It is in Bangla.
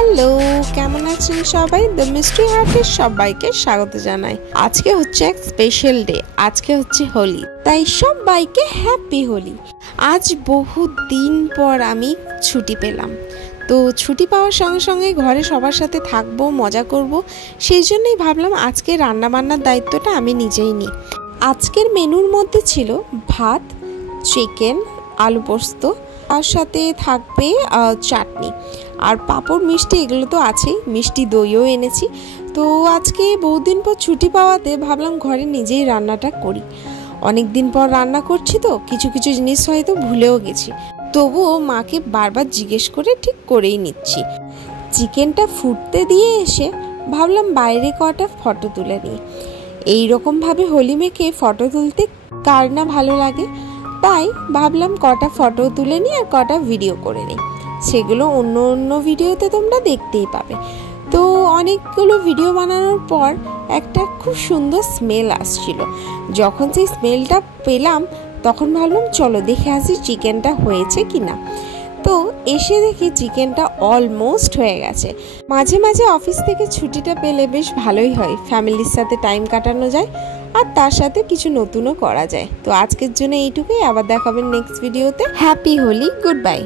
হ্যালো, কেমন আছেন সবাই? দ্য মিস্ট্রি হার্টের সবাইকে স্বাগত জানাই। আজকে হচ্ছে এক স্পেশাল ডে, আজকে হচ্ছে হোলি, তাই সবাইকে হ্যাপি হোলি। আজ বহু দিন পর আমি ছুটি পেলাম, তো ছুটি পাওয়ার সঙ্গে সঙ্গে ঘরে সবার সাথে থাকবো, মজা করব, সেই জন্যই ভাবলাম আজকে রান্নাবান্নার দায়িত্বটা আমি নিজেই নিই। আজকের মেনুর মধ্যে ছিল ভাত, চিকেন, আলু পোস্ত, তার সাথে থাকবে চাটনি আর পাঁপড়, মিষ্টি, এগুলো তো আছেই, মিষ্টি দইও এনেছি। তো আজকে বহুদিন পর ছুটি পাওয়াতে ভাবলাম ঘরে নিজেই রান্নাটা করি। অনেক দিন পর রান্না করছি তো কিছু কিছু জিনিস হয়তো ভুলেও গেছি, তবুও মাকে বারবার জিজ্ঞেস করে ঠিক করেই নিচ্ছি। চিকেনটা ফুটতে দিয়ে এসে ভাবলাম বাইরে কটা ফটো তুলে নিই। এইরকমভাবে হোলি মেখে ফটো তুলতে কার না ভালো লাগে, তাই ভাবলাম কটা ফটো তুলে নিই আর কটা ভিডিও করে নিই। সেগুলো অন্য অন্য ভিডিওতে তোমরা দেখতেই পাবে। তো অনেকগুলো ভিডিও বানানোর পর একটা খুব সুন্দর স্মেল আসছিল। যখন সেই স্মেলটা পেলাম তখন ভাবলাম চলো দেখে আসি চিকেনটা হয়েছে কিনা। তো এসে দেখি চিকেনটা অলমোস্ট হয়ে গেছে। মাঝে মাঝে অফিস থেকে ছুটিটা পেলে বেশ ভালোই হয়, ফ্যামিলির সাথে টাইম কাটানো যায় আর তার সাথে কিছু নতুনও করা যায়। তো আজকের জন্য এইটুকুই, আবার দেখাবেন নেক্সট ভিডিওতে। Happy Holi, good by.